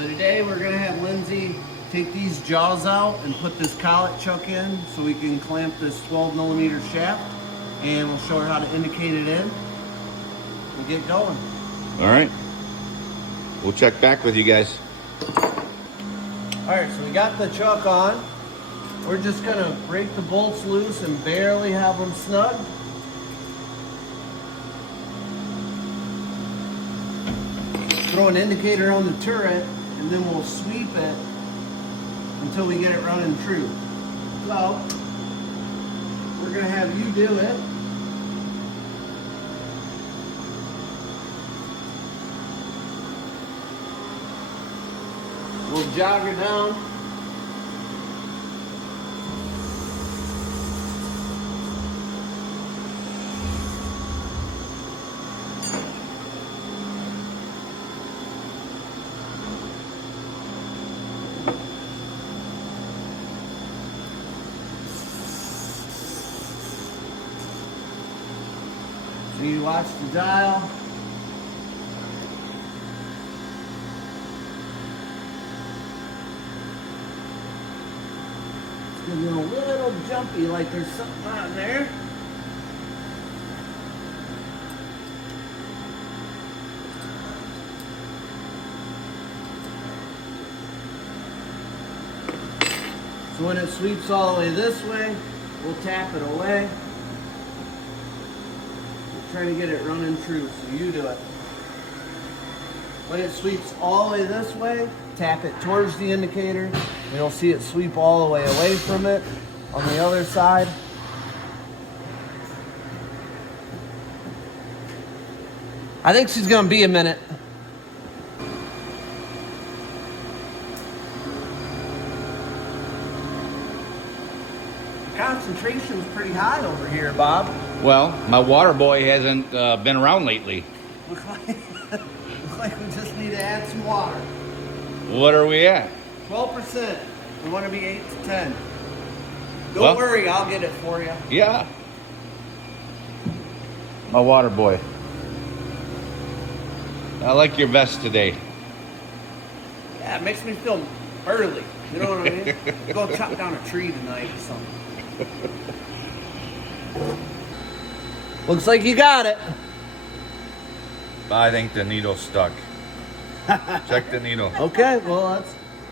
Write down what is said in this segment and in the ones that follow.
So today we're gonna have Lindsay take these jaws out and put this collet chuck in so we can clamp this 12mm shaft, and we'll show her how to indicate it in and get going. All right. We'll check back with you guys. All right, so we got the chuck on. We're just gonna break the bolts loose and barely have them snug. Throw an indicator on the turret, and then we'll sweep it until we get it running true. So, we're gonna have you do it. We'll jog her down. So you watch the dial. It's getting a little jumpy, like there's something on there. So when it sweeps all the way this way, we'll tap it away. Trying to get it running true, so you do it. When it sweeps all the way this way, tap it towards the indicator, and you'll see it sweep all the way away from it on the other side. I think she's gonna be a minute. Concentration's pretty high over here, Bob. Well, my water boy hasn't been around lately. Look like we just need to add some water. What are we at? 12%. We want to be 8 to 10. Don't Well, worry, I'll get it for you. Yeah. My water boy. I like your vest today. Yeah, it makes me feel early. You know what I mean? Go chop down a tree tonight or something. Looks like you got it. I think the needle's stuck. Check the needle. Okay, well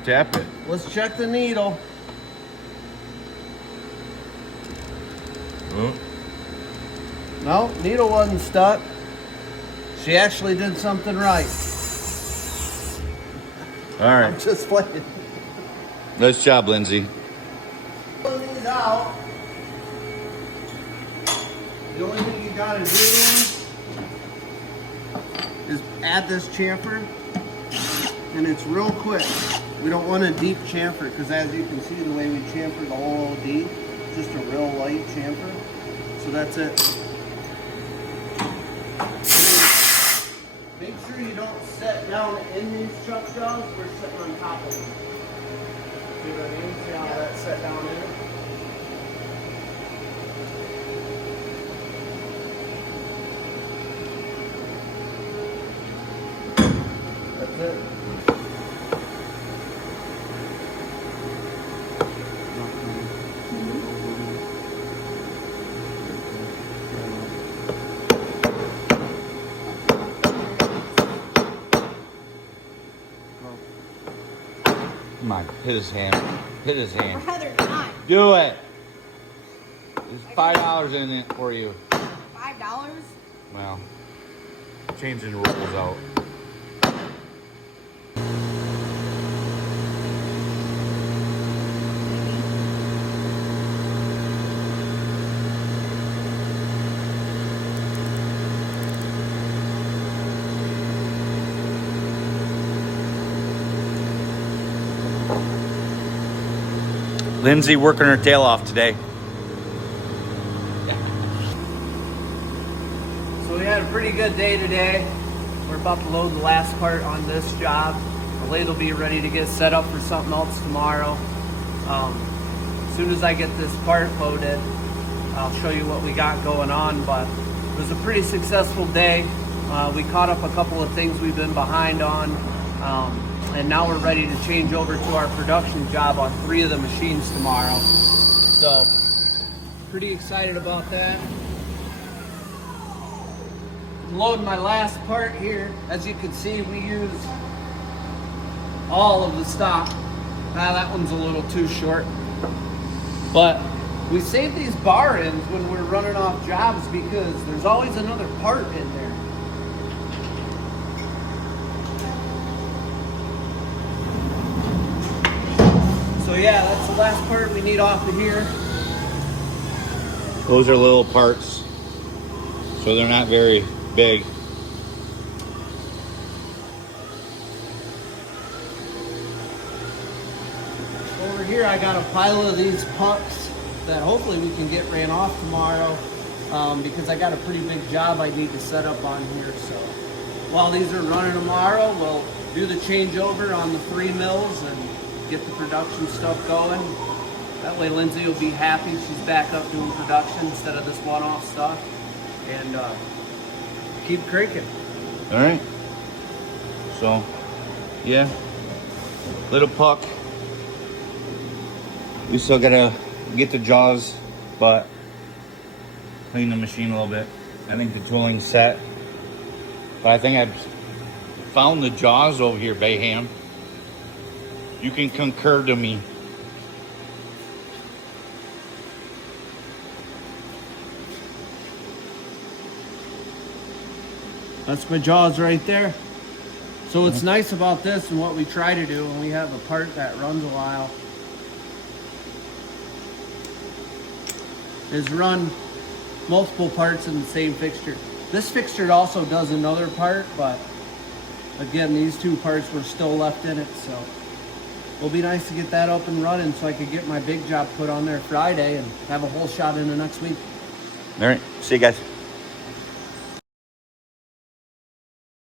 Tap it. let's check the needle. Oh. No, needle wasn't stuck. She actually did something right. All right. I'm just playing. Nice job, Lindsay. Pull these out. The only thing you gotta do is add this chamfer, and it's real quick. We don't want a deep chamfer because, as you can see, the way we chamfer the whole OD, it's just a real light chamfer. So that's it. Make sure you don't set down in these chuck jaws. We're sitting on top of them. See what I mean? See how that's set down in it? That's it. Come on, hit his hand. Hit his hand. Rather not. Do it. There's $5 in it for you. $5? Well, changing the rules out. Lindsay working her tail off today. So we had a pretty good day today. We're about to load the last part on this job. The lathe will be ready to get set up for something else tomorrow. As soon as I get this part loaded, I'll show you what we got going on, but it was a pretty successful day. We caught up a couple of things we've been behind on, and now we're ready to change over to our production job on 3 of the machines tomorrow. So, pretty excited about that. Loading my last part here. As you can see, we use all of the stock. That one's a little too short. But we save these bar ends when we're running off jobs because there's always another part in there. So yeah, that's the last part we need off of here. Those are little parts, so they're not very big. Over here I got a pile of these pucks that hopefully we can get ran off tomorrow because I got a pretty big job I need to set up on here. So while these are running tomorrow, we'll do the changeover on the 3 mills and get the production stuff going. That way Lindsay will be happy she's back up doing production instead of this one-off stuff. And keep cranking. All right. So, yeah, little puck. We still gotta get the jaws, but clean the machine a little bit. I think the tooling's set, but I think I've found the jaws over here, Bayham. You can concur to me. That's my jaws right there. So what's nice about this and what we try to do when we have a part that runs a while is run multiple parts in the same fixture. This fixture also does another part, but again, these 2 parts were still left in it, so it'll be nice to get that up and running so I could get my big job put on there Friday and have a whole shot in the next week. All right, see you guys.